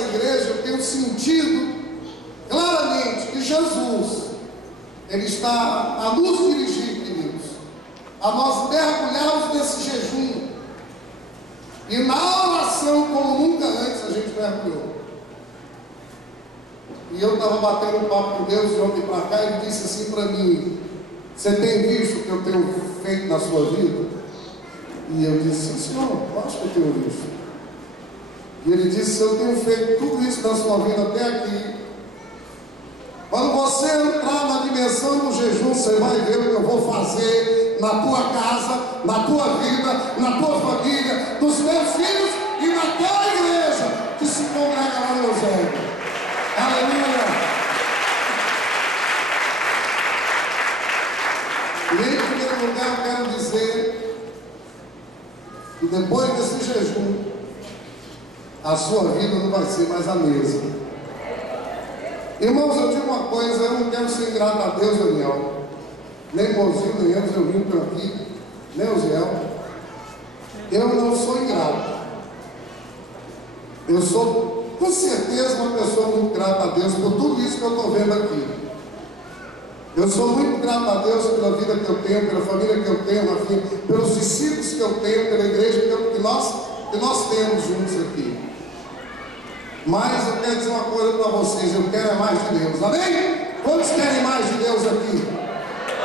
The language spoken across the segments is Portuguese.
dessa igreja, eu tenho sentido claramente que Jesus, Ele está a nos dirigir, queridos, a nós mergulharmos nesse jejum, e na oração como nunca antes a gente mergulhou. E eu estava batendo um papo com Deus de ontem para cá, e Ele disse assim para mim: você tem visto o que eu tenho feito na sua vida? E eu disse: Senhor, eu acho que eu tenho visto. E Ele disse: eu tenho feito tudo isso na sua vida até aqui. Quando você entrar na dimensão do jejum, você vai ver o que eu vou fazer na tua casa, na tua vida, na tua família, dos teus filhos e naquela igreja que se congrega lá no Eusébio. Aleluia! E em primeiro lugar eu quero dizer que depois desse jejum, a sua vida não vai ser mais a mesma. Irmãos, eu digo uma coisa: eu não quero ser ingrato a Deus, Daniel, nem Mozinho, nem eles, eu vim por aqui, nem o Ziel. Eu não sou ingrato. Eu sou, com certeza, uma pessoa muito grata a Deus por tudo isso que eu estou vendo aqui. Eu sou muito grato a Deus pela vida que eu tenho, pela família que eu tenho, afim, pelos discípulos que eu tenho, pela igreja que nós temos juntos aqui. Mas eu quero dizer uma coisa para vocês: eu quero mais de Deus, amém? Quantos querem mais de Deus aqui?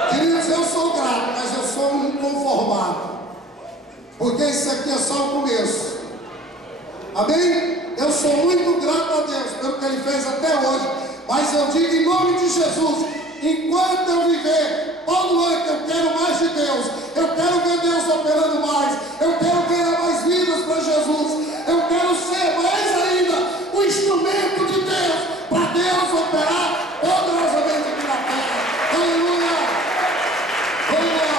Queridos, eu sou grato, mas eu sou um conformado, porque isso aqui é só o começo, amém? Eu sou muito grato a Deus pelo que Ele fez até hoje, mas eu digo em nome de Jesus: enquanto eu viver, todo ano eu quero mais de Deus, eu quero ver Deus operando mais, eu quero ver mais vidas para Jesus, eu quero ser mais ainda o instrumento de Deus, para Deus operar poderosamente aqui na terra. Aleluia! Aleluia!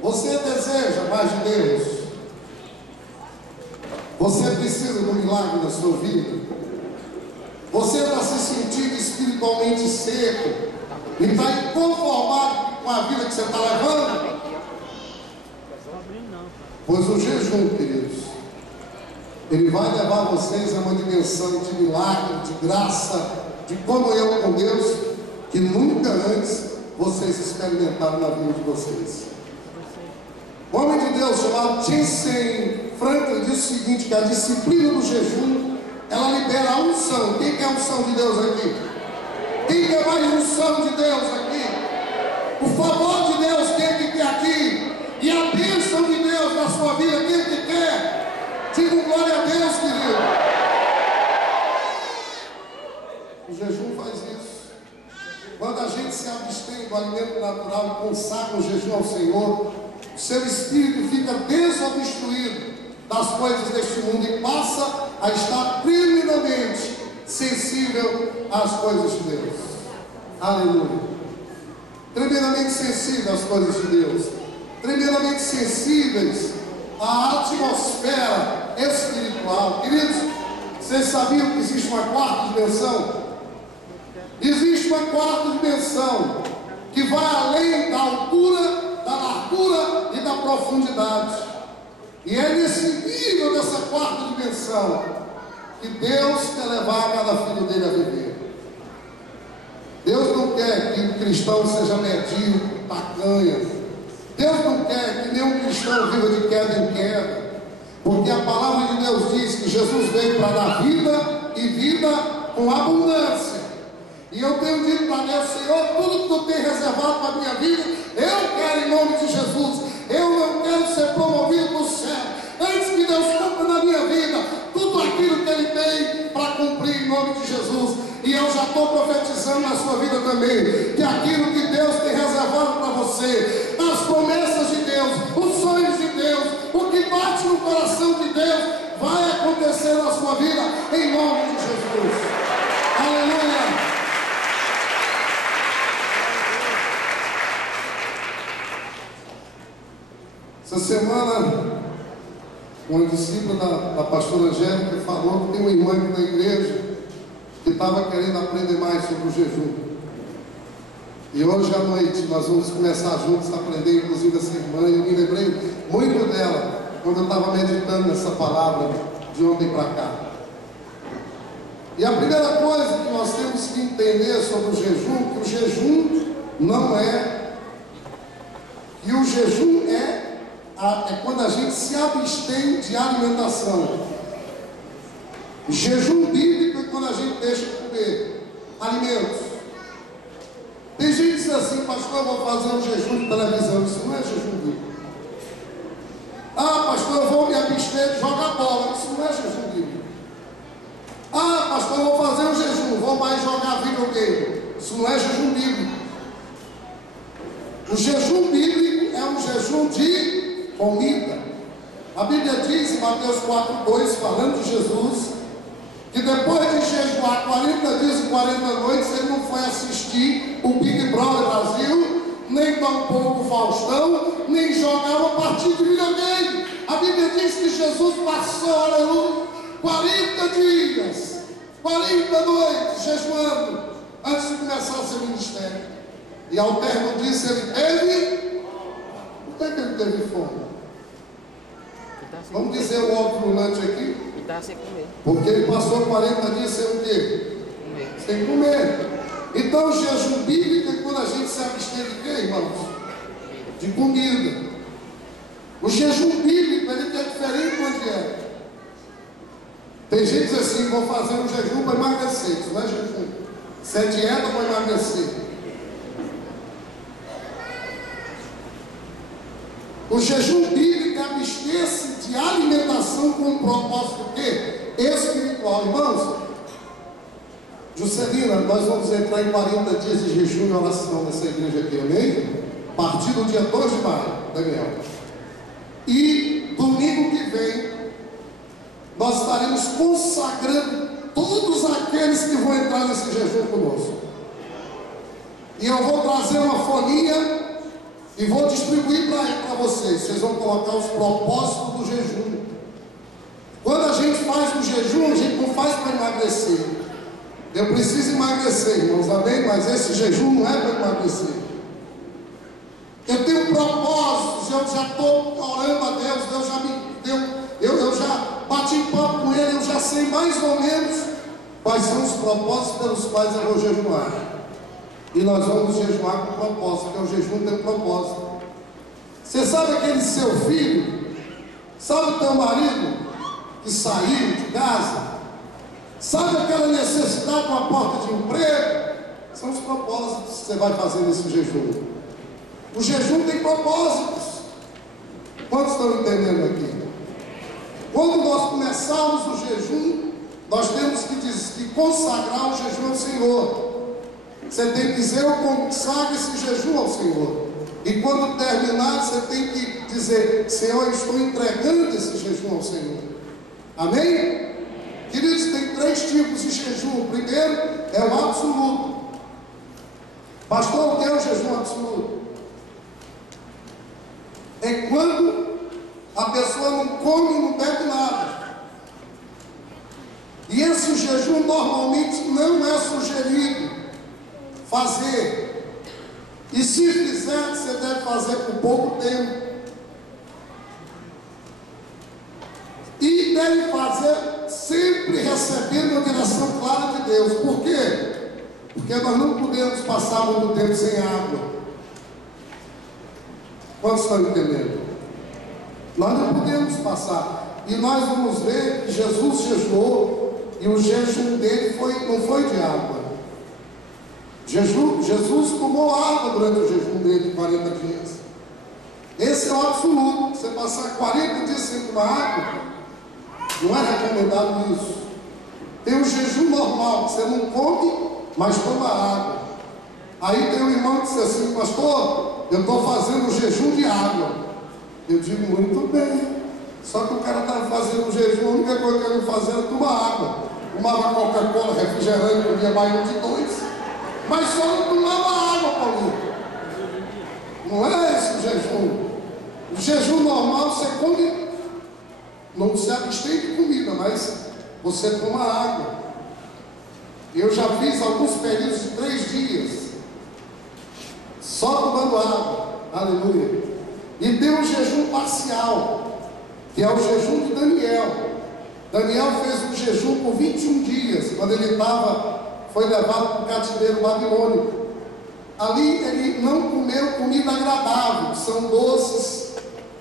Você deseja mais de Deus? Você precisa de um milagre na sua vida? Você está se sentindo espiritualmente seco e está inconformado com a vida que você está levando? Pois o jejum, queridos, ele vai levar vocês a uma dimensão de milagre, de graça, de comunhão com Deus, que nunca antes vocês experimentaram na vida de vocês. Um homem de Deus chamado Jensen Franklin disse o seguinte: que a disciplina do jejum, ela libera a unção. Quem quer a unção de Deus aqui? Quem quer mais unção de Deus aqui? O favor de Deus, quem que quer aqui? E a bênção de Deus na sua vida, quem que quer? Diga glória a Deus, querido. O jejum faz isso. Quando a gente se abstém do alimento natural e consagra o jejum ao Senhor, o seu espírito fica desobstruído das coisas deste mundo e passa a estar tremendamente sensível às coisas de Deus. Aleluia! Tremendamente sensível às coisas de Deus, tremendamente sensíveis à atmosfera espiritual. Queridos, vocês sabiam que existe uma quarta dimensão? Existe uma quarta dimensão que vai além da altura, da largura e da profundidade. E é nesse nível dessa quarta dimensão que Deus quer levar cada filho dele a viver. Deus não quer que o cristão seja medíocre, tacanha. Deus não quer que nenhum cristão viva de queda em queda, porque a palavra de Deus diz que Jesus veio para dar vida e vida com abundância. E eu tenho dito para Deus: Senhor, tudo que Tu tem reservado para a minha vida, eu quero em nome de Jesus. Eu não quero ser promovido para o céu antes que Deus cumpra na minha vida tudo aquilo que Ele tem para cumprir em nome de Jesus. E eu já estou profetizando na sua vida também, que aquilo que Deus tem reservado para você, as promessas de Deus, os sonhos de Deus, o que bate no coração de Deus, vai acontecer na sua vida em nome de Jesus. Aleluia! Essa semana, uma discípula da pastora Angélica falou que tem uma irmã aqui na igreja que estava querendo aprender mais sobre o jejum. E hoje à noite nós vamos começar juntos a aprender, inclusive essa irmã, e eu me lembrei muito dela quando eu estava meditando nessa palavra de ontem para cá. E a primeira coisa que nós temos que entender sobre o jejum, que o jejum não é, e o jejum é quando a gente se abstém de alimentação. Jejum bíblico é quando a gente deixa de comer alimentos. Tem gente que diz assim: pastor, eu vou fazer um jejum de televisão. Isso não é jejum bíblico. Ah, pastor, eu vou me abster de jogar bola. Isso não é jejum bíblico. Ah, pastor, eu vou fazer um jejum, vou mais jogar videogame. Isso não é jejum bíblico. O jejum bíblico é um jejum de comida. A Bíblia diz em Mateus 4:2, falando de Jesus, que depois de jejuar 40 dias e 40 noites, ele não foi assistir o Big Brother Brasil, nem tampouco o Faustão, nem jogar uma partida de videogame. A Bíblia diz que Jesus passou, aleluia, 40 dias, 40 noites jejuando, antes de começar o seu ministério. E ao término disso ele teve, por que ele teve fome? Vamos dizer o óbvio no lanche aqui? Sem comer. Porque ele passou 40 dias sem o quê? Sem comer. Então o jejum bíblico é quando a gente se abstém de quê, irmãos? De comida. O jejum bíblico ele é diferente quando é. Tem gente que diz assim: vou fazer um jejum para emagrecer. Isso não é jejum. Isso é dieta para emagrecer. O jejum bíblico é abster-se de alimentação com um propósito quê? Espiritual. Irmãos, Juscelina, nós vamos entrar em 40 dias de jejum e oração nessa igreja aqui, amém? A partir do dia 2 de maio, Daniel. E domingo que vem, nós estaremos consagrando todos aqueles que vão entrar nesse jejum conosco. E eu vou trazer uma folhinha e vou distribuir para vocês. Vocês vão colocar os propósitos do jejum. Quando a gente faz o jejum, a gente não faz para emagrecer. Eu preciso emagrecer, irmãos, amém? Mas esse jejum não é para emagrecer. Eu tenho propósitos, eu já estou orando a Deus, Deus já me deu, eu já bati papo com Ele, eu já sei mais ou menos quais são os propósitos pelos quais eu vou jejuar. E nós vamos jejuar com propósito, porque o jejum tem um propósito. Você sabe aquele seu filho? Sabe o teu marido que saiu de casa? Sabe aquela necessidade de uma porta de emprego? São os propósitos que você vai fazer nesse jejum. O jejum tem propósitos. Quantos estão entendendo aqui? Quando nós começarmos o jejum, nós temos que consagrar o jejum ao Senhor. Você tem que dizer: eu consagro esse jejum ao Senhor. E quando terminar, você tem que dizer: Senhor, eu estou entregando esse jejum ao Senhor. Amém? Queridos, tem 3 tipos de jejum. O primeiro é o absoluto. Pastor, o que é o jejum absoluto? É quando a pessoa não come e não bebe nada. E esse jejum normalmente não é sugerido fazer. E se fizer, você deve fazer por pouco tempo. E deve fazer sempre recebendo a direção clara de Deus. Por quê? Porque nós não podemos passar muito tempo sem água. Quantos estão entendendo? Nós não podemos passar. E nós vamos ver que Jesus jejuou, e o jejum dele não foi de água. Jesus tomou água durante o jejum dele de 40 dias. Esse é o absoluto. Você passar 40 dias sem tomar água, não é recomendado isso. Tem o jejum normal, que você não come, mas toma água. Aí tem um irmão que diz assim: pastor, eu estou fazendo o jejum de água. Eu digo: muito bem. Só que o cara estava fazendo o jejum, a única coisa que ele não fazia era tomar água. Tomava Coca-Cola, refrigerante, comia mais de 2. Mas só não tomava água, Paulinho. Não é esse o jejum. O jejum normal, você come, não se abstém de comida, mas você toma água. Eu já fiz alguns períodos de 3 dias, só tomando água. Aleluia. E tem um jejum parcial. que é o jejum de Daniel. Daniel fez um jejum por 21 dias, quando ele foi levado para o cativeiro babilônico. Ali ele não comeu comida agradável, são doces,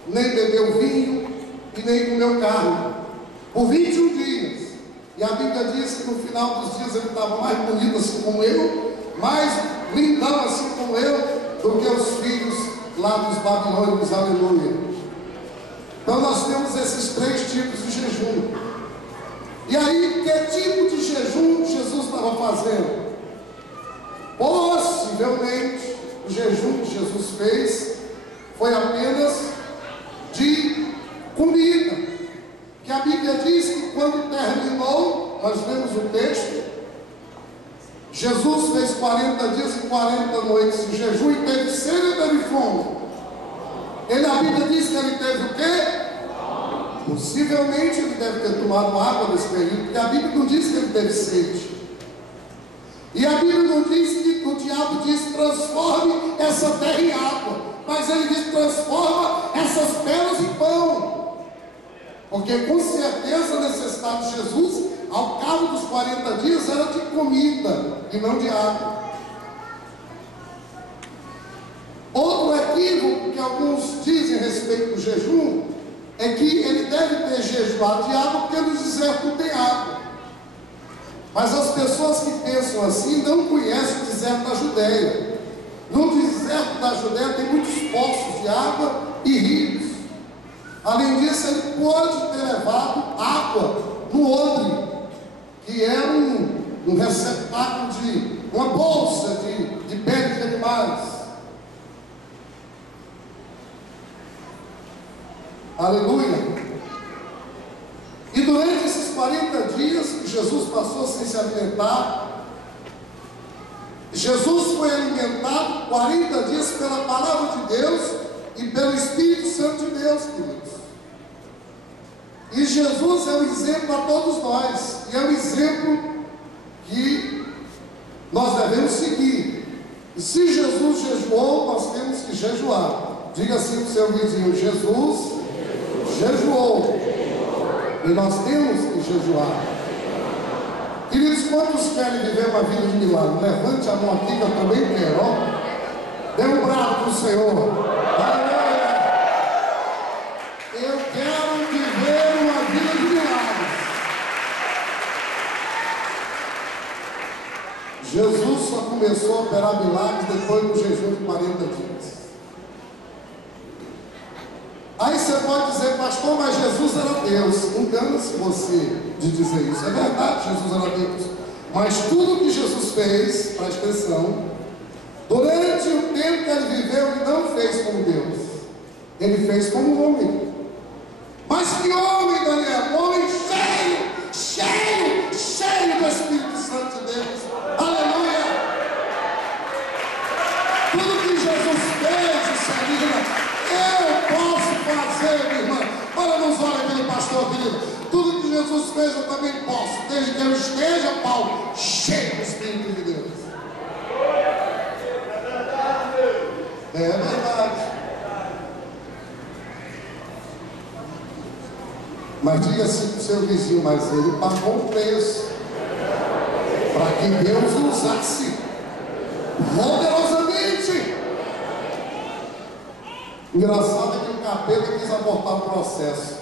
nem bebeu vinho e nem comeu carne, por 21 dias. E a Bíblia diz que no final dos dias ele estava mais bonito assim como eu, mais lindão assim como eu, do que os filhos lá dos babilônicos, aleluia. Então nós temos esses 3 tipos de jejum. E aí, que tipo de jejum Jesus estava fazendo? Possivelmente, o jejum que Jesus fez foi apenas de comida. Que a Bíblia diz que quando terminou, nós lemos o texto, Jesus fez 40 dias e 40 noites de jejum e teve sede e teve fome. A Bíblia diz que ele teve o quê? Possivelmente ele deve ter tomado água nesse período, porque a Bíblia não diz que ele teve sede. E a Bíblia não diz que o diabo diz transforme essa terra em água, mas ele diz transforma essas pedras em pão. Porque com certeza a necessidade de Jesus, ao cabo dos 40 dias, era de comida e não de água. Outro equívoco que alguns dizem a respeito do jejum é que ele deve ter jejuado de água porque no deserto não tem água. Mas as pessoas que pensam assim não conhecem o deserto da Judéia. No deserto da Judéia tem muitos poços de água e rios. Além disso, ele pode ter levado água no odre, que é um receptáculo de uma bolsa de pele de animais. Aleluia! E durante esses 40 dias que Jesus passou sem se alimentar, Jesus foi alimentado 40 dias pela palavra de Deus e pelo Espírito Santo de Deus, queridos. E Jesus é um exemplo a todos nós, e é um exemplo que nós devemos seguir. E se Jesus jejuou, nós temos que jejuar. Diga assim para o seu vizinho: Jesus jejuou, e nós temos que jejuar. Queridos, quantos querem viver uma vida de milagre? Levante a mão aqui que eu também quero, ó. Dê um brado para o Senhor. Aleluia! Eu quero viver uma vida de milagres. Jesus só começou a operar milagres depois do jejum de 40 dias. Aí você pode dizer: pastor, mas Jesus era Deus. Engana-se você de dizer isso. É verdade, Jesus era Deus. Mas tudo que Jesus fez, presta atenção, durante o tempo que ele viveu, ele não fez como Deus. Ele fez como homem. Mas que homem, Daniel? Homem cheio do Espírito Santo de Deus. Aleluia! Tudo que Jesus fez, Celina, eu posso fazer, minha irmã. Olha nos olhos aquele pastor, querido. Tudo que Jesus fez eu também posso, desde que eu esteja, Paulo, cheio do Espírito de Deus. É verdade. Mas diga assim para o seu vizinho: mas ele pagou o preço para que Deus usasse poderosamente. Engraçado é que o capeta quis abortar o processo.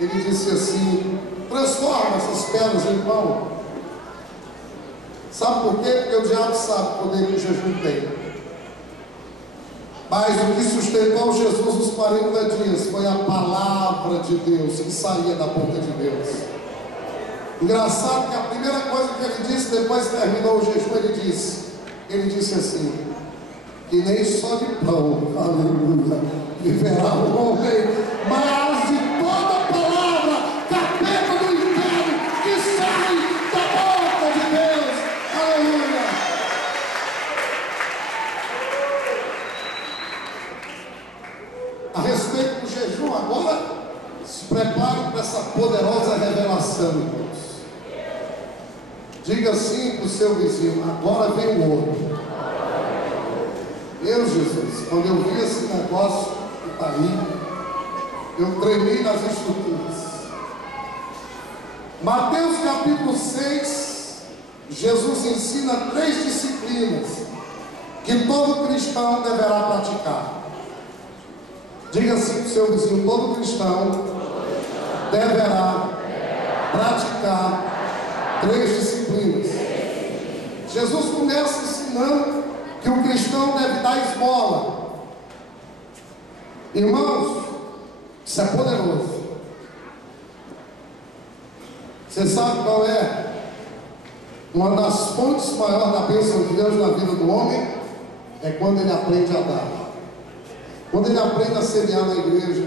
Ele disse assim: transforma essas pedras em pão. Sabe por quê? Porque o diabo sabe o poder que o jejum tem. Mas o que sustentou Jesus nos 40 dias foi a palavra de Deus que saía da boca de Deus. Engraçado que a primeira coisa que ele disse depois que terminou o jejum, ele disse assim: que nem só de pão, aleluia, viverá o homem, mas de toda palavra capeta do inferno que sai da boca de Deus, aleluia. A respeito do jejum, agora se preparem para essa poderosa revelação, irmãos. Diga assim para o seu vizinho: agora vem o outro. Meu Jesus, quando eu vi esse negócio que está aí, Eu treinei nas estruturas. Mateus capítulo 6, Jesus ensina 3 disciplinas que todo cristão deverá praticar. Diga assim para o seu vizinho: todo cristão deverá praticar 3 disciplinas. Jesus começa ensinando que o cristão deve dar esmola. Irmãos, isso é poderoso. Você sabe qual é uma das fontes maiores da bênção de Deus na vida do homem? É quando ele aprende a dar. Quando ele aprende a semear na igreja,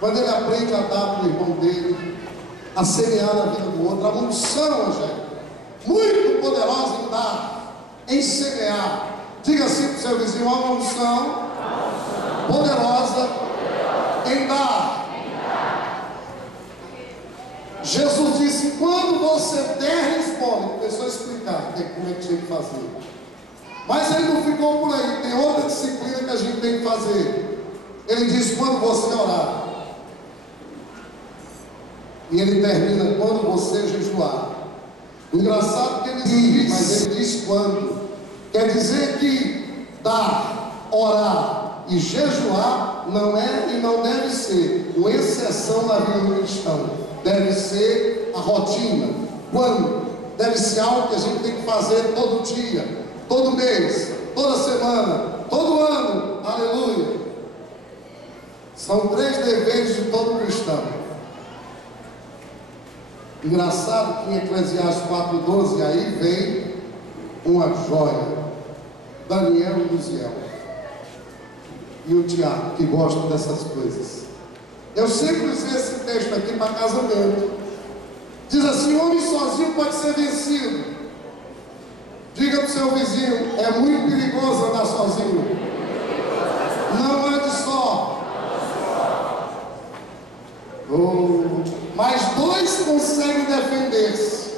quando ele aprende a dar para o irmão dele, a semear na vida do outro. A unção, Angélica, muito poderosa em dar, em semear. Diga assim para o seu vizinho: uma unção poderosa em dar. Jesus disse: quando você der esmola, ele começou a explicar como é que tinha que fazer. Mas ele não ficou por aí, tem outra disciplina que a gente tem que fazer. Ele disse: quando você orar. E ele termina: quando você jejuar. O engraçado é que ele diz, mas ele diz quando. Quer dizer que dar, orar e jejuar não é e não deve ser uma exceção na vida do cristão. Deve ser a rotina. Quando? Deve ser algo que a gente tem que fazer todo dia, todo mês, toda semana, todo ano. Aleluia. São 3 deveres de todo cristão. Engraçado que em Eclesiastes 4,12 aí vem uma joia. Daniel e Luziel e o Tiago, que gostam dessas coisas. Eu sempre usei esse texto aqui para casamento. Diz assim: homem sozinho pode ser vencido. Diga para o seu vizinho: é muito perigoso andar sozinho. Não ande só. Mas 2 conseguem defender-se.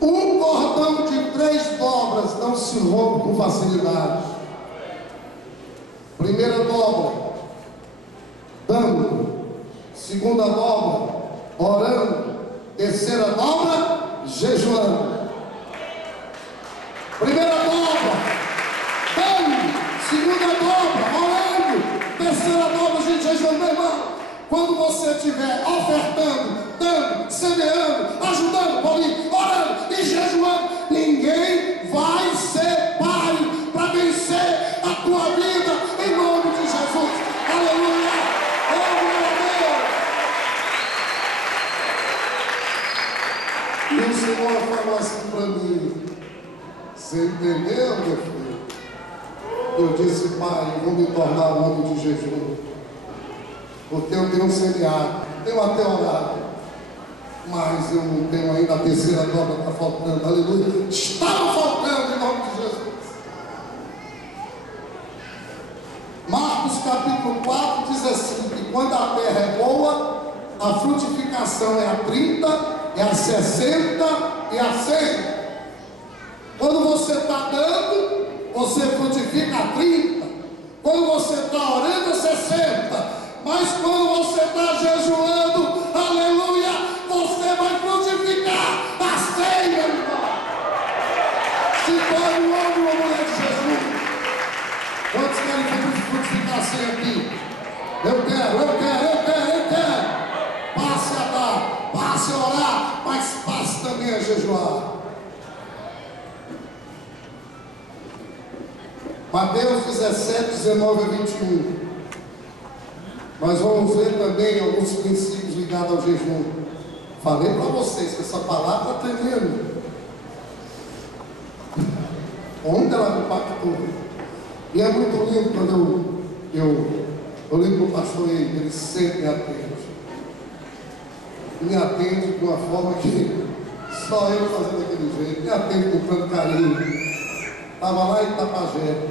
Um cordão de 3 dobras não se rompe com facilidade. Primeira dobra, dando. Segunda dobra, orando. Terceira dobra, jejuando. Primeira dobra, dando. Segunda dobra, orando. Terceira dobra, gente, jejuando. Meu irmão, quando você estiver ofertando, dando, semeando, ajudando, orando e jejuando, ninguém vai ser páreo para vencer a tua vida, em nome de Jesus. Aleluia! Oh, meu Deus! E o Senhor falou assim para mim: você entendeu, meu filho? Eu disse: pai, eu vou me tornar um homem de jejum, porque eu tenho semeado, tenho até orado, mas eu não tenho ainda a terceira dobra, está faltando. Aleluia! Estava faltando, em nome de Jesus. Marcos capítulo 4 diz assim: que quando a terra é boa, a frutificação é a 30, é a 60 e a 100. Quando você está dando, você frutifica a 30. Quando você está orando, é 60. Mas quando você está jejuando, aleluia, você vai frutificar a 100, meu irmão. Se torne um homem ou uma mulher de Jesus. Quantos querem frutificar a 100 aqui? Eu quero. Passe a dar, passe a orar, mas passe também a jejuar. Mateus 17, 19 a 21. Nós vamos ver também alguns princípios ligados ao jejum. Falei para vocês que essa palavra está tremendo. Onde ela me impactou. E é muito lindo quando eu ligo para o pastor e ele sempre me atende. Me atende de uma forma que só eu fazendo daquele jeito. Me atende com tanto carinho. Estava lá em Itapajé.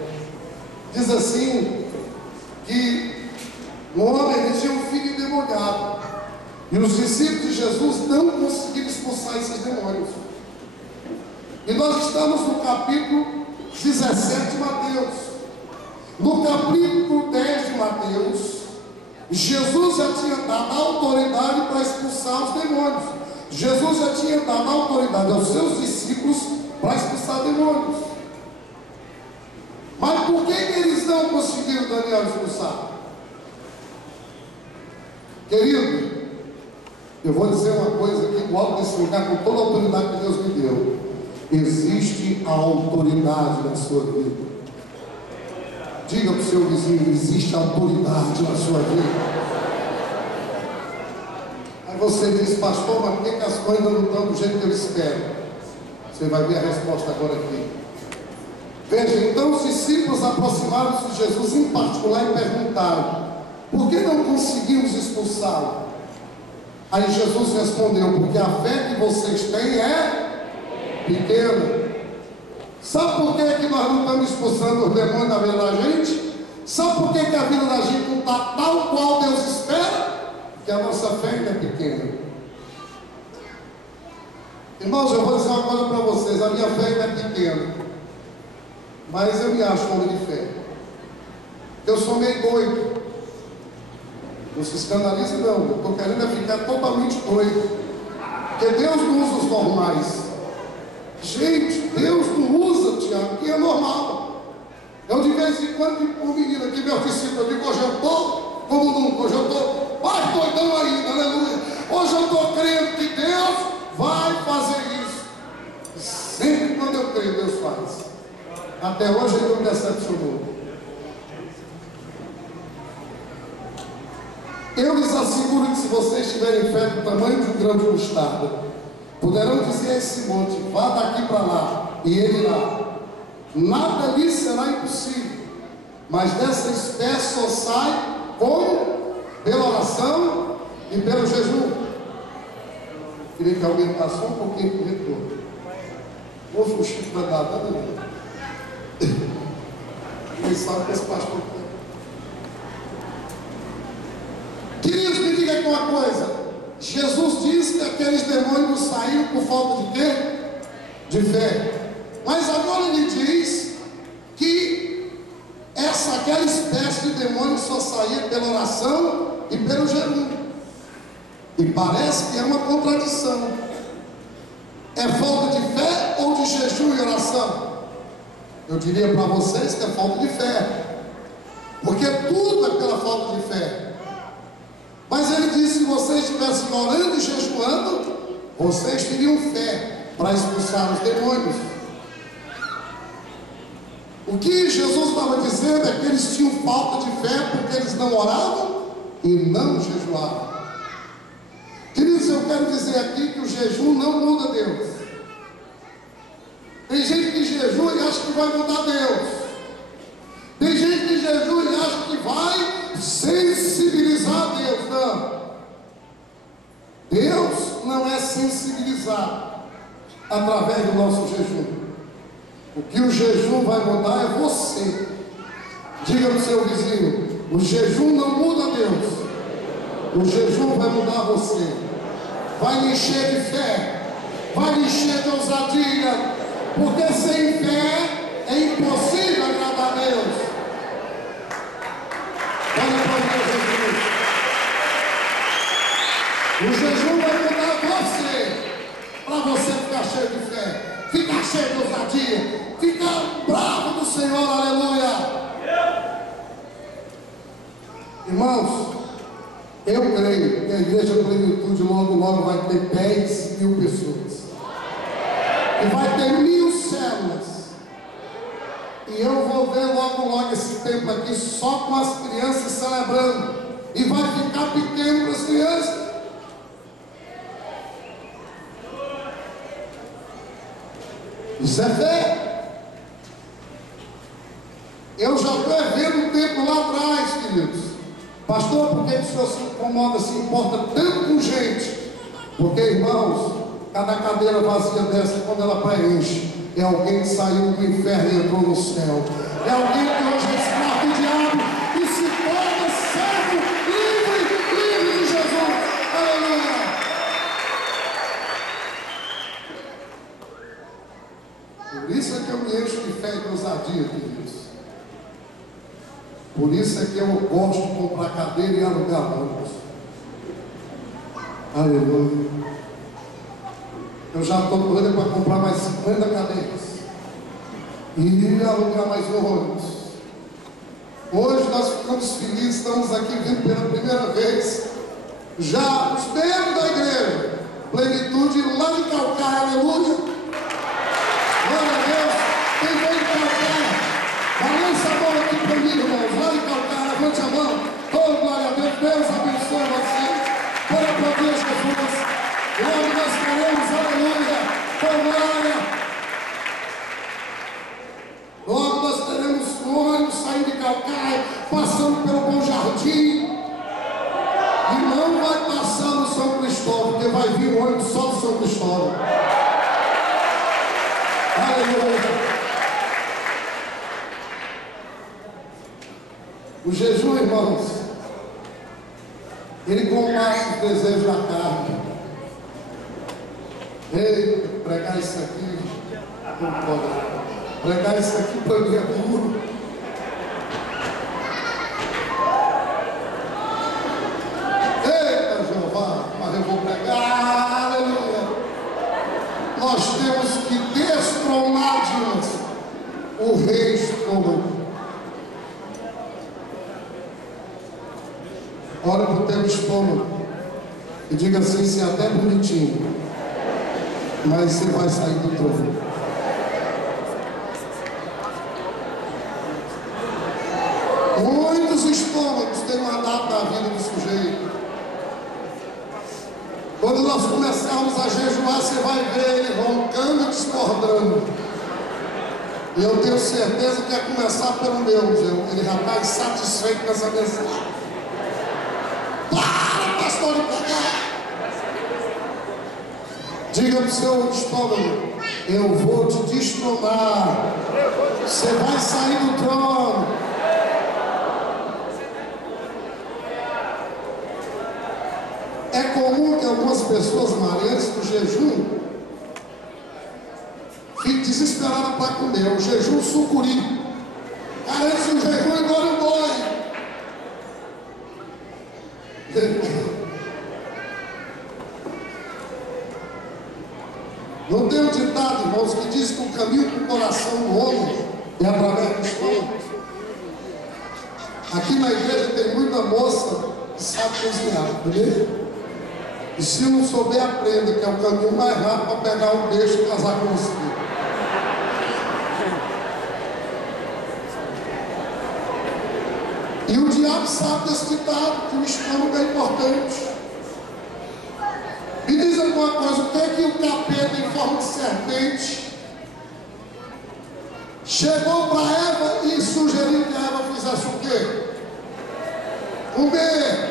Diz assim que o homem tinha um filho endemoniado. E os discípulos de Jesus não conseguiram expulsar esses demônios. E nós estamos no capítulo 17 de Mateus. No capítulo 10 de Mateus, Jesus já tinha dado autoridade para expulsar os demônios. Jesus já tinha dado autoridade aos seus discípulos para expulsar demônios. Mas por que eles não conseguiram, Daniel, expulsar? Querido, eu vou dizer uma coisa aqui do alto desse lugar, com toda a autoridade que Deus me deu. Existe a autoridade na sua vida. Diga para o seu vizinho: existe autoridade na sua vida. Aí você diz: pastor, mas por que as coisas não estão do jeito que eu espero? Você vai ver a resposta agora aqui. Veja, então os discípulos aproximaram-se de Jesus em particular e perguntaram: por que não conseguimos expulsá-lo? Aí Jesus respondeu: porque a fé que vocês têm é pequena. Sabe por que nós não estamos expulsando os demônios da vida da gente? Sabe por que a vida da gente não está tal qual Deus espera? Porque a nossa fé ainda é pequena. Irmãos, eu vou dizer uma coisa para vocês: a minha fé ainda é pequena, mas eu me acho um homem de fé. Eu sou meio doido. Não se escandalize não, eu estou querendo ficar totalmente doido, porque Deus não usa os normais. Gente, Deus não usa, Tiago, que é normal. Eu de vez em quando digo para o menino aqui, meu discípulo, eu digo: hoje eu estou como nunca, hoje eu estou mais doidão ainda, aleluia. Hoje eu estou crendo que Deus vai fazer isso. Sempre quando eu creio, Deus faz. Até hoje ele não me decepcionou. Eu lhes asseguro que se vocês tiverem fé do tamanho de um grão de mostarda, poderão dizer a esse monte: vá daqui para lá, e ele irá. Nada lhe será impossível. Mas dessa espécie só sai como? Pela oração e pelo jejum. Queria que aumentasse só um pouquinho o retorno. Ouça o Chico vai dar, tá vendo? Quem sabe que esse pastor. Queridos, me diga aqui uma coisa: Jesus disse que aqueles demônios saíram por falta de quê? De fé. Mas agora ele diz que aquela espécie de demônio só saía pela oração e pelo jejum. E parece que é uma contradição. É falta de fé ou de jejum e oração? Eu diria para vocês que é falta de fé, porque tudo é pela falta de fé. Mas ele disse: se vocês estivessem orando e jejuando, vocês teriam fé para expulsar os demônios. O que Jesus estava dizendo é que eles tinham falta de fé porque eles não oravam e não jejuavam. Queridos, eu quero dizer aqui que o jejum não muda Deus. Tem gente que jejua e acha que vai mudar Deus. Tem gente que jejua e acha que vai sensibilizar Deus. Não. Deus não é sensibilizado através do nosso jejum. O que o jejum vai mudar é você. Diga para o seu vizinho: o jejum não muda Deus. O jejum vai mudar você. Vai lhe encher de fé, vai lhe encher de ousadia, porque sem fé é impossível agradar a Deus. Olha para Deus, Jesus. O jejum vai mudar você, para você ficar cheio de fé, ficar cheio de ousadia, ficar bravo do Senhor, aleluia. Irmãos, eu creio que a igreja Plenitude logo vai ter 10.000 pessoas, e vai ter 1.000 células, e eu vou ver logo esse tempo aqui só com as crianças celebrando, e vai ficar pequeno para as crianças. Isso é fé. Eu já estou vendo o tempo lá atrás, queridos. Pastor, por que o senhor se incomoda, se importa tanto com gente? Porque, irmãos, cada cadeira vazia dessa, quando ela preenche, é alguém que saiu do inferno e entrou no céu. É alguém que hoje é escravo do diabo e se torna servo livre de Jesus. Aleluia. Por isso é que eu me encho de fé e de ousadia, queridos. Por isso é que eu gosto de comprar cadeira e alugar ônibus. Aleluia. Eu já estou doido para comprar mais 50 cadeiras e alugar mais um ônibus. Hoje nós ficamos felizes, estamos aqui vindo pela primeira vez. Já os membros da igreja, plenitude lá de Calcaia, aleluia. Glória a Deus. Quem veio de Calcaia, balança a mão aqui para mim, irmãos. Lá de Calcaia, levante a mão. Oh, glória a Deus. Deus abençoe vocês. Para aplaudir Jesus. Logo nós queremos, aleluia. Com glória. Logo nós teremos um ônibus saindo de Calcaia, passando pelo Bom Jardim. E não vai passar no São Cristóvão, porque vai vir um ônibus só do São Cristóvão. Aleluia. O jejum, irmãos, ele combate os desejos da carne. Ei, pregar isso aqui, não pode. Pregar isso aqui para mim é duro. Eita, Jeová, mas eu vou pregar, aleluia. Nós temos que destronar de nós o rei estômago. Olha para o teu estômago e diga assim: se é até bonitinho, mas você vai sair do trono. Muitos estômagos têm mandado na vida do sujeito. Quando nós começarmos a jejuar, você vai ver ele roncando e discordando. E eu tenho certeza que é começar pelo meu. Ele já está insatisfeito com essa mensagem. Para, pastor, de pregar. Diga para o seu estômago: eu vou te destronar. Você vai sair do trono. É comum que algumas pessoas, antes do jejum, fiquem desesperadas para comer. O jejum sucuri. Cara, antes do jejum, agora eu morre. Não tem um ditado, irmãos, que diz que o caminho para o coração do homem é através do estômago. Aqui na igreja tem muita moça que sabe cozinhar, beleza? E se não souber, aprenda, que é o caminho mais rápido para pegar um beijo e casar com você. E o diabo sabe desse ditado, que o estômago é importante. Me diz alguma coisa: o que é que o capeta em forma de serpente chegou para Eva e sugeriu que a Eva fizesse o quê? Comer.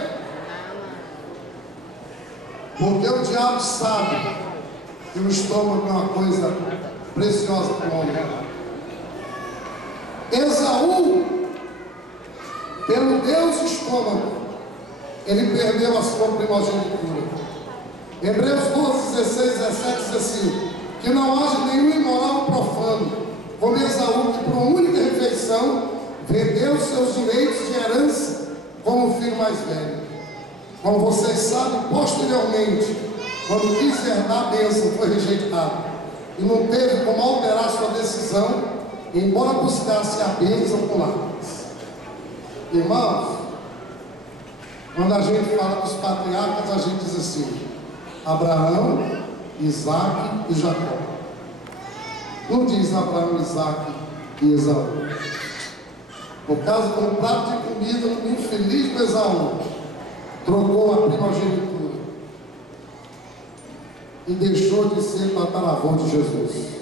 Porque o diabo sabe que o estômago é uma coisa preciosa para o homem. Esaú, pelo Deus estômago, ele perdeu a sua primogenitura. Hebreus 12, 16, 17 diz assim: que não haja nenhum imoral profano, como Esaú, que por uma única refeição vendeu seus direitos de herança como o filho mais velho. Como vocês sabem, posteriormente, quando quis herdar a bênção, foi rejeitado e não teve como alterar sua decisão, embora buscasse a bênção com lágrimas. Irmãos, quando a gente fala dos patriarcas, a gente diz assim: Abraão, Isaac e Jacó. Não diz Abraão, Isaac e Esaú. Por causa de um prato de comida, o infeliz do Esaú trocou a primogenitura e deixou de ser tataravô de Jesus.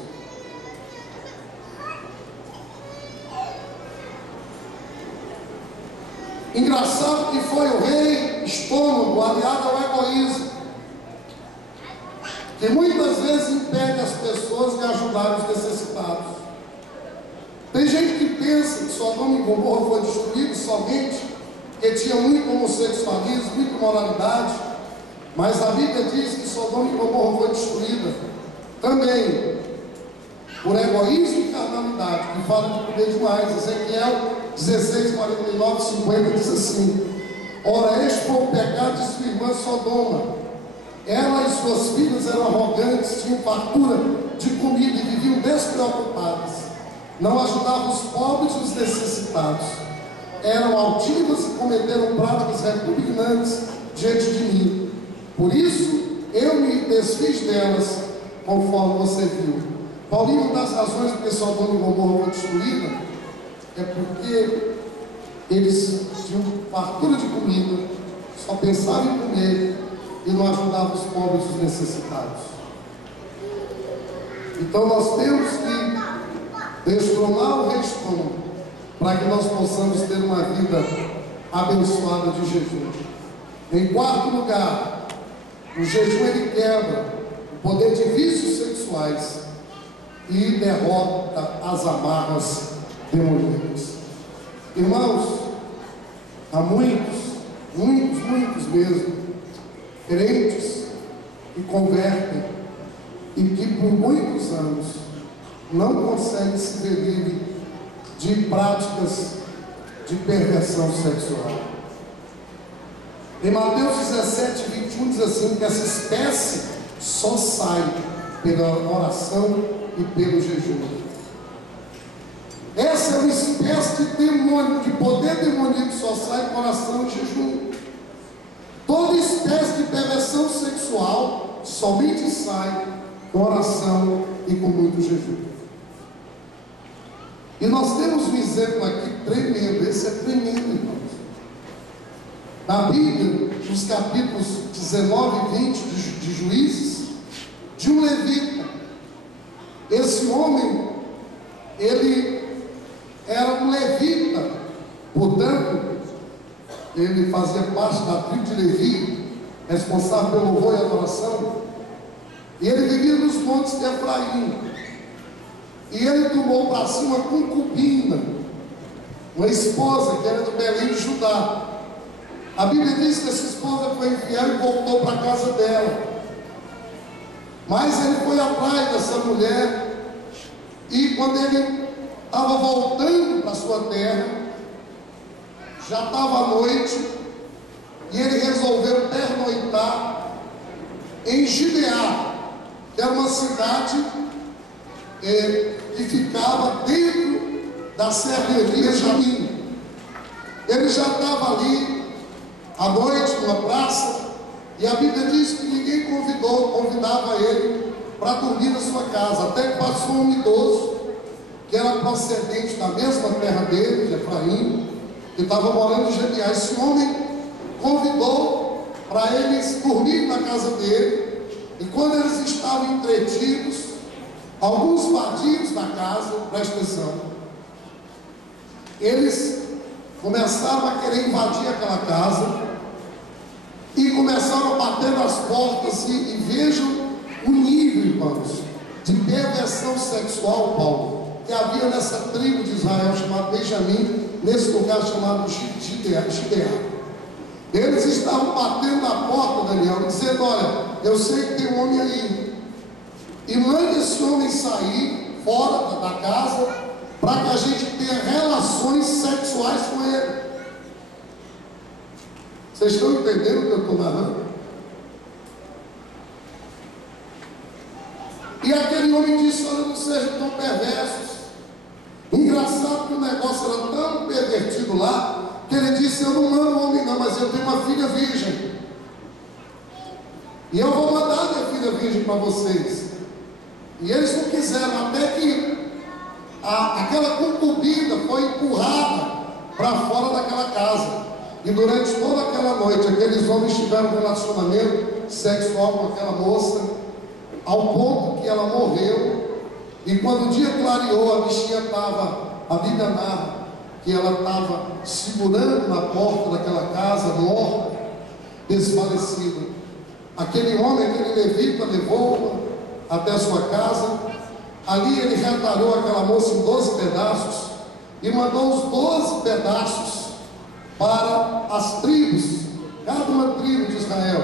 Engraçado que foi o rei estômago aliado ao egoísmo, que muitas vezes impede as pessoas de ajudar os necessitados. Tem gente que pensa que Sodoma e Gomorra foi destruído somente porque tinha muito homossexualismo, muita moralidade, mas a Bíblia diz que Sodoma e Gomorra foi destruída também por egoísmo e carnalidade, que fala de comer demais. Ezequiel 16, 49, 50 diz assim: Ora, este foi o pecado de sua irmã Sodoma. Ela e suas filhas eram arrogantes, tinham fartura de comida e viviam despreocupadas. Não ajudavam os pobres e os necessitados. Eram altivas e cometeram práticas repugnantes diante de mim. Por isso, eu me desfiz delas, conforme você viu. Paulinho, uma das razões porque Sodoma e Gomorra foi destruída é porque eles tinham fartura de comida, só pensavam em comer e não ajudavam os pobres e os necessitados. Então nós temos que destronar o restão para que nós possamos ter uma vida abençoada de jejum. Em quarto lugar, o jejum ele quebra o poder de vícios sexuais e derrota as amarras demoníacas. Irmãos, há muitos mesmo, crentes que convertem e que por muitos anos não conseguem se ver livre de práticas de perversão sexual. Em Mateus 17, 21 diz assim, que essa espécie só sai pela oração e pelo jejum. Essa é uma espécie de demônio, de poder demoníaco, só sai com oração e jejum. Toda espécie de perversão sexual somente sai com oração e com muito jejum. E nós temos um exemplo aqui tremendo, esse é tremendo, irmãos. Na Bíblia, nos capítulos 19 e 20 de Juízes, de um levita. Esse homem, ele era um levita, portanto, ele fazia parte da tribo de Levi, responsável pelo louvor e adoração, e ele vivia nos montes de Efraim, e ele tomou para si uma concubina, uma esposa que era de Belém de Judá. A Bíblia diz que essa esposa foi infiel e voltou para a casa dela, mas ele foi atrás dessa mulher, e quando ele estava voltando para sua terra, já estava à noite, e ele resolveu pernoitar em Gibeá, que era uma cidade que ficava dentro da serraria de Benjamim. Ele já estava ali à noite numa praça, e a Bíblia diz que ninguém convidava ele para dormir na sua casa, até que passou um idoso que era procedente da mesma terra dele, de Efraim, que estava morando em Gibeá. Esse homem convidou para eles dormir na casa dele, e quando eles estavam entretidos, alguns vadios da casa, presta atenção, eles começaram a querer invadir aquela casa, e começaram a bater nas portas, e vejam o nível, irmãos, de perversão sexual, Paulo, que havia nessa tribo de Israel chamada Benjamim, nesse lugar chamado Gibeá. Eles estavam batendo na porta, Daniel, dizendo: olha, eu sei que tem um homem aí, e mande esse homem sair fora da casa, para que a gente tenha relações sexuais com ele. Vocês estão entendendo o que eu estou narrando? E aquele homem disse: olha, não sejam tão perversos. Engraçado que o negócio era tão pervertido lá, que ele disse: eu não mando homem não, mas eu tenho uma filha virgem, e eu vou mandar minha filha virgem para vocês. E eles não quiseram, até que aquela concubina foi empurrada para fora daquela casa. E durante toda aquela noite, aqueles homens tiveram um relacionamento sexual com aquela moça, ao ponto que ela morreu. E quando o dia clareou, a bichinha estava, a Bíblia narra que ela estava segurando na porta daquela casa, morta, desfalecida. Aquele homem, aquele levita, levou-a até a sua casa. Ali ele retalhou aquela moça em 12 pedaços e mandou os 12 pedaços para as tribos, cada uma tribo de Israel,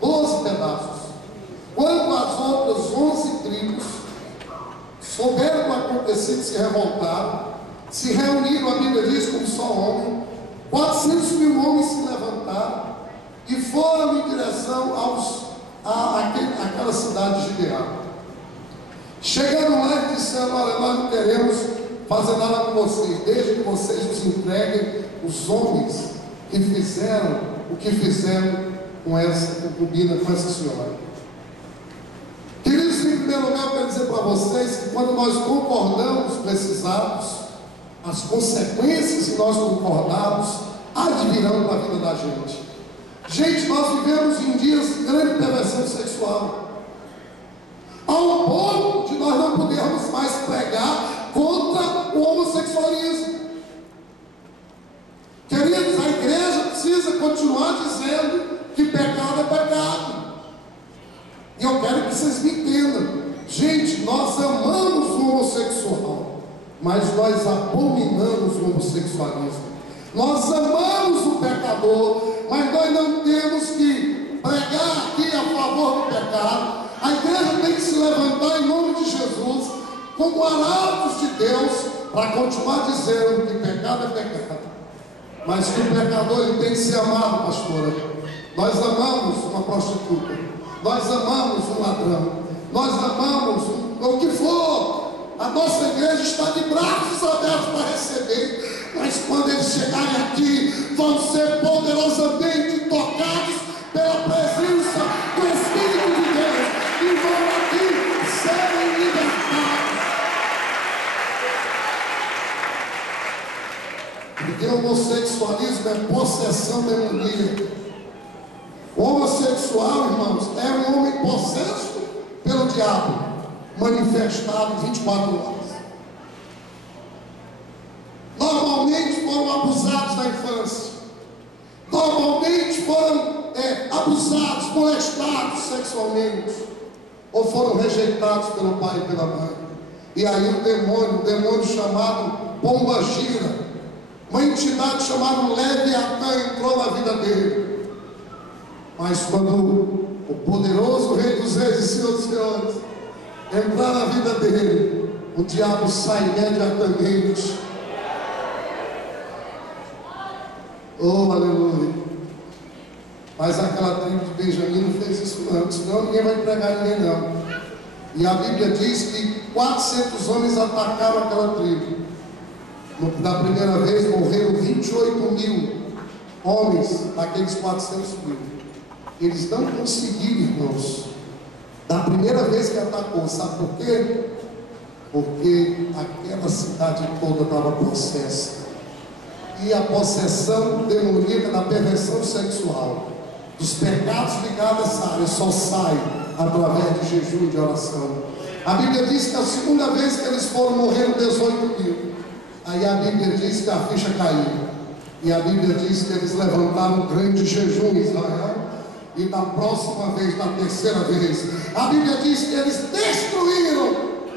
12 pedaços. Quando as outras 11 tribos souberam do acontecido, se revoltaram, se reuniram, a Bíblia diz, como só homem, 400 mil homens se levantaram levantaram e foram em direção àquela cidade de Gibeá. Chegando lá e disseram: olha, nós não queremos fazer nada com vocês, desde que vocês nos entreguem os homens que fizeram o que fizeram com essa concubina, com essa senhora. Queridos, em primeiro lugar, eu quero dizer para vocês que quando nós concordamos com esses atos, as consequências que nós concordarmos advirão para a vida da gente. Gente, nós vivemos em dias de grande perversão sexual, ao ponto de nós não podermos mais pregar contra o homossexualismo. Queridos, a igreja precisa continuar dizendo que pecado é pecado. E eu quero que vocês me entendam. Gente, nós amamos o homossexual, mas nós abominamos o homossexualismo. Nós amamos o pecador, mas nós não temos que pregar aqui a favor do pecado. A igreja tem que se levantar em nome de Jesus, como arautos de Deus, para continuar dizendo que pecado é pecado, mas que o pecador ele tem que ser amado, pastora. Nós amamos uma prostituta, nós amamos um ladrão, nós amamos o que for. A nossa igreja está de braços abertos para receber, mas quando eles chegarem aqui, vão ser poderosamente tocados pela presença do Espírito de Deus e vão aqui serem libertados. Porque o homossexualismo é possessão demoníaca. O homossexual, irmãos, é um homem possesso pelo diabo, manifestado 24 horas. Normalmente foram abusados na infância, normalmente foram abusados, molestados sexualmente, ou foram rejeitados pelo pai e pela mãe. E aí o demônio chamado Pombagira, uma entidade chamada Leviatã, entrou na vida dele. Mas quando o poderoso Rei dos Reis e Senhor dos Senhores entrar na vida dele, o diabo sai imediatamente. Oh, aleluia. Mas aquela tribo de Benjamim não fez isso antes, senão ninguém vai entregar ninguém não. E a Bíblia diz que 400 homens atacaram aquela tribo. Da primeira vez morreram 28.000 homens daqueles 400.000. Eles não conseguiram, irmãos, da primeira vez que atacou. Sabe por quê? Porque aquela cidade toda estava possessa. E a possessão demoníaca da perversão sexual, dos pecados ligados a essa área, só sai através de jejum e de oração. A Bíblia diz que a segunda vez que eles foram, morreram 18.000. Aí a Bíblia diz que a ficha caiu. E a Bíblia diz que eles levantaram um grande jejum em Israel. E na próxima vez, na terceira vez, a Bíblia diz que eles destruíram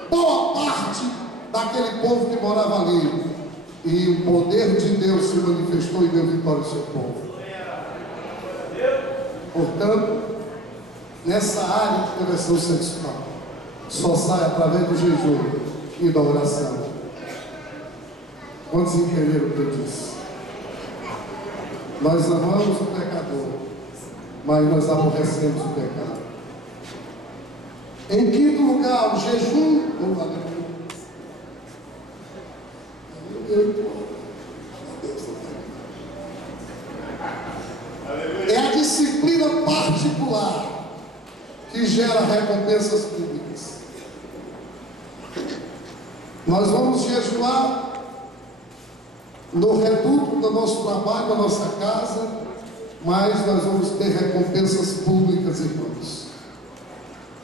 boa parte daquele povo que morava ali. E o poder de Deus se manifestou e deu vitória ao seu povo. Portanto, nessa área de perversão sexual, só sai através do jejum e da oração. Quantos entenderam o que eu disse? Nós amamos o pecador, mas nós aborrecemos o pecado. Em quinto lugar, o jejum. É a disciplina particular que gera recompensas públicas. Nós vamos jejuar no reduto do nosso trabalho, da nossa casa, mas nós vamos ter recompensas públicas, irmãos.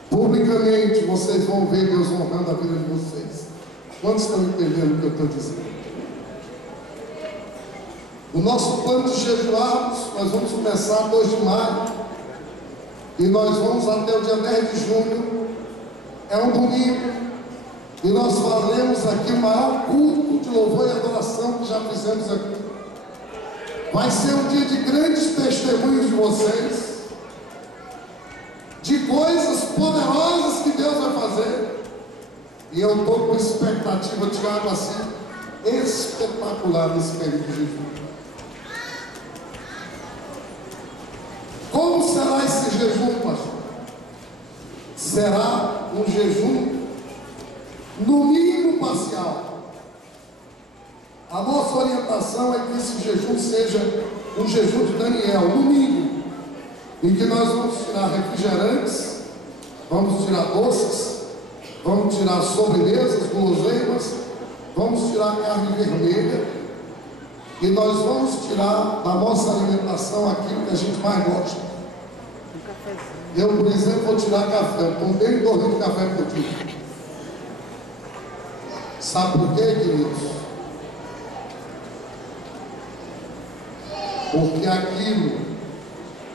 Publicamente vocês vão ver Deus honrando a vida de vocês. Quantos estão entendendo o que eu estou dizendo? O nosso plano de jejuarmos, nós vamos começar 2 de maio e nós vamos até o dia 10 de junho. É um domingo e nós faremos aqui o maior culto de louvor e adoração que já fizemos aqui. Vai ser um dia de grandes testemunhos de vocês, de coisas poderosas que Deus vai fazer. E eu estou com expectativa de algo assim espetacular nesse período de jejum. jejum, pastor, será um jejum, no mínimo, parcial. A nossa orientação é que esse jejum seja um jejum de Daniel, no mínimo, em que nós vamos tirar refrigerantes, vamos tirar doces, vamos tirar sobremesas, guloseimas, vamos tirar carne vermelha, e nós vamos tirar da nossa alimentação aquilo que a gente mais gosta. Eu, por exemplo, vou tirar café. Eu tomo bem 2 litros de café por dia. Sabe por quê, queridos? Porque aquilo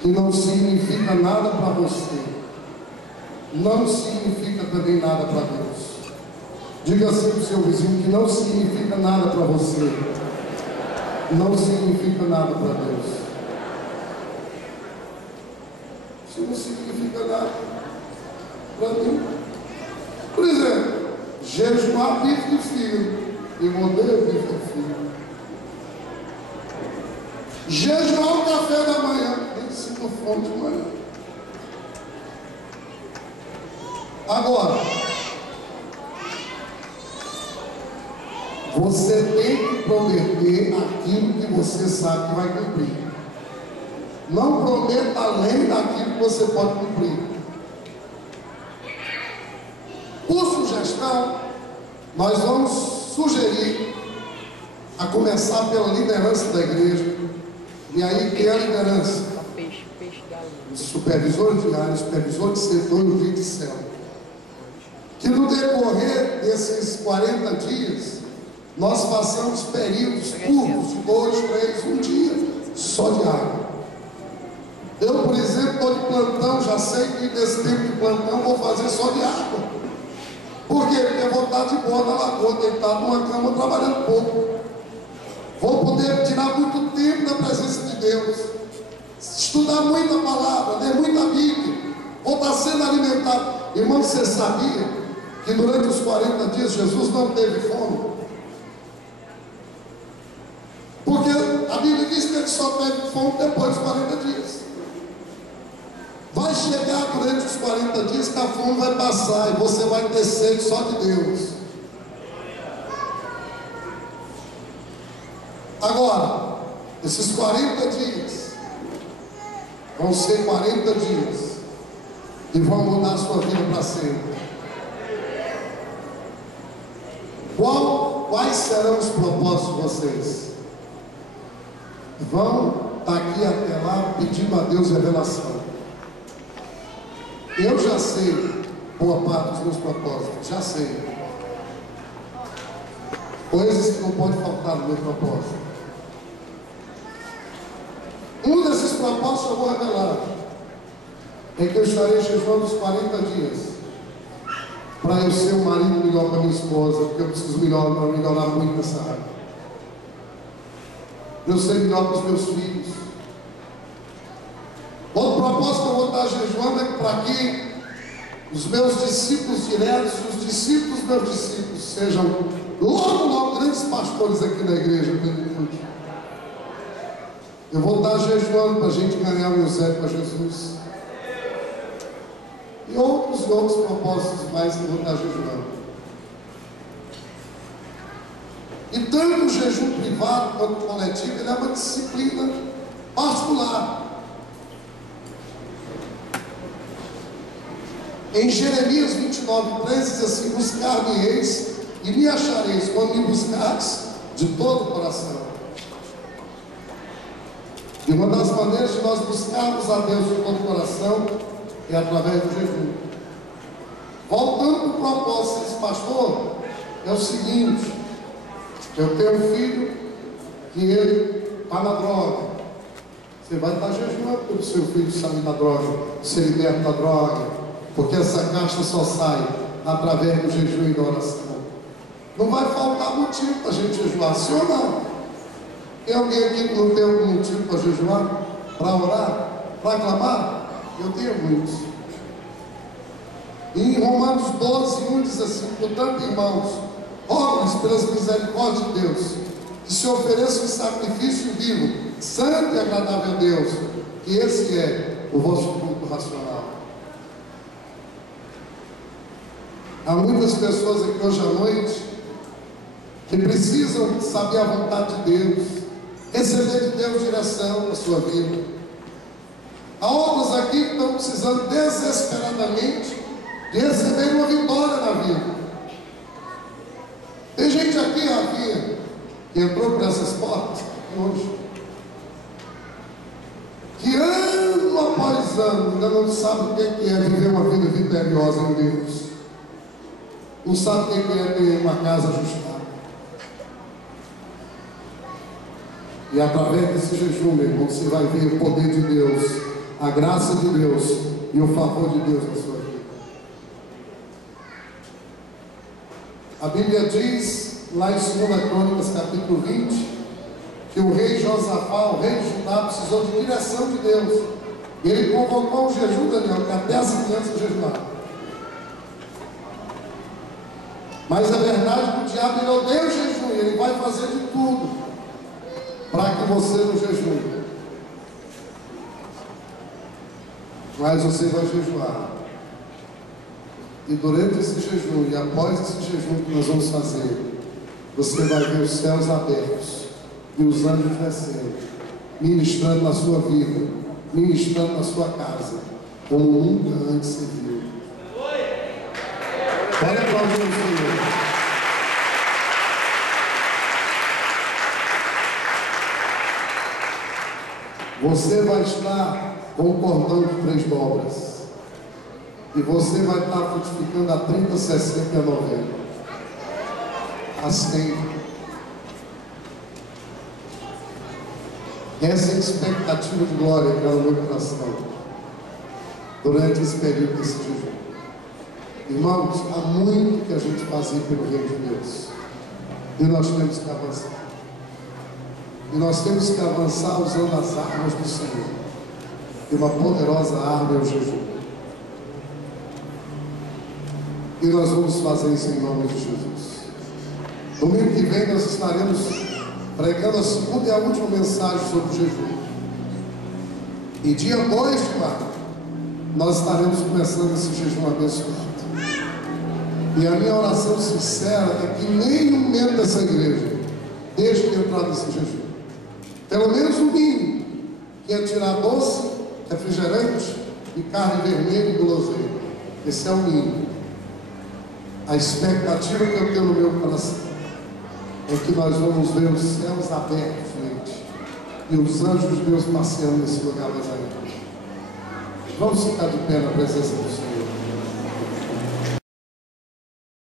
que não significa nada para você, não significa também nada para Deus. Diga assim para o seu vizinho: que não significa nada para você, não significa nada para Deus. Isso não significa nada para mim. Por exemplo, jejuar bife de fígado. Eu odeio bife de fígado. Jejuar o café da manhã. Nem sinto fome de manhã. Agora, você tem que prometer aquilo que você sabe que vai cumprir. Não prometa além daquilo que você pode cumprir. Por sugestão, nós vamos sugerir, a começar pela liderança da igreja. E aí, quem é a liderança? Os supervisores de área, supervisor de setor e o vídeo de célula. Que no decorrer desses 40 dias, nós façamos períodos curtos de 2, 3, 1 dia só de água. Eu, por exemplo, estou de plantão, já sei que nesse tempo de plantão vou fazer só de água. Por quê? Porque eu vou estar de boa na lagoa, deitado numa cama, trabalhando pouco. Vou poder tirar muito tempo da presença de Deus, estudar muita palavra, ler muita Bíblia, vou estar sendo alimentado. Irmão, você sabia que durante os 40 dias Jesus não teve fome? Porque a Bíblia diz que ele só teve fome depois dos 40 dias. Vai chegar durante os 40 dias que a fome vai passar e você vai ter sede só de Deus. Agora, esses 40 dias vão ser 40 dias que vão mudar a sua vida para sempre. Quais serão os propósitos de vocês? Vão daqui até lá pedindo a Deus revelação. Eu já sei boa parte dos meus propósitos, já sei. Coisas que não podem faltar no meu propósito. Um desses propósitos eu vou revelar. É que eu estarei jejuando os 40 dias. Para eu ser um marido melhor para minha esposa, porque eu preciso melhorar muito nessa área. Eu ser melhor para os meus filhos. Outro propósito que eu vou estar jejuando é para que os meus discípulos diretos, os discípulos dos meus discípulos, sejam logo grandes pastores aqui na igreja. Eu vou estar jejuando para a gente ganhar o Eusébio para Jesus. E outros propósitos mais que eu vou estar jejuando. E tanto o jejum privado quanto o coletivo, ele é uma disciplina particular. Em Jeremias 29:13 diz assim: buscar-me-eis e me achareis quando me buscares de todo o coração. E uma das maneiras de nós buscarmos a Deus de todo o coração é através do jejum. Voltando para o propósito desse pastor, é o seguinte: eu tenho um filho que ele está na droga. Você vai estar jejuando para o seu filho sair da droga, ser liberto da droga. Porque essa caixa só sai através do jejum e da oração. Não vai faltar motivo para a gente jejuar, sim ou não? Tem alguém aqui que não tem algum motivo para jejuar? Para orar? Para clamar? Eu tenho muitos. E em Romanos 12:1 diz assim: portanto, irmãos, rogo-lhes pelas misericórdias de Deus, que se ofereça um sacrifício vivo, santo e agradável a Deus, que esse é o vosso culto motivacional. Há muitas pessoas aqui hoje à noite que precisam saber a vontade de Deus, receber de Deus direção na sua vida. Há outros aqui que estão precisando desesperadamente de receber uma vitória na vida. Tem gente aqui, Rafinha, que entrou por essas portas hoje, que ano após ano ainda não sabe o que é viver uma vida vitoriosa em Deus, não sabe o que é ter uma casa ajustada. E através desse jejum, meu irmão, você vai ver o poder de Deus, a graça de Deus e o favor de Deus na sua vida. A Bíblia diz, lá em 2 Crônicas, capítulo 20, que o rei Josafá, o rei de Judá, precisou de direção de Deus. E ele convocou um jejum, Daniel, que até as crianças jejuaram. Mas a verdade é que o diabo ele odeia o jejum, e ele vai fazer de tudo para que você não jejue. Mas você vai jejuar. E durante esse jejum, e após esse jejum que nós vamos fazer, você vai ver os céus abertos e os anjos descendo, ministrando na sua vida, ministrando na sua casa, como nunca antes se viu. Olha para o Senhor. Você vai estar com um cordão de 3 dobras. E você vai estar frutificando a 30, 60 e a 90. A 100. Essa é a expectativa de glória que há no meu coração durante esse período desse jejum. Irmãos, há muito que a gente fazer pelo reino de Deus. E nós temos que avançar. E nós temos que avançar usando as armas do Senhor. E uma poderosa arma é o jejum. E nós vamos fazer isso em nome de Jesus. Domingo que vem nós estaremos pregando a segunda e a última mensagem sobre o jejum. E dia 2 de março nós estaremos começando esse jejum abençoado. E a minha oração sincera é que nenhum membro dessa igreja deixe de entrar nesse jejum. Pelo menos o mínimo, que é tirar doce, refrigerante e carne vermelha e guloseima. Esse é o mínimo. A expectativa que eu tenho no meu coração é que nós vamos ver os céus abertos, gente, e os anjos de Deus passeando nesse lugar mais ainda. Vamos ficar de pé na presença do Senhor.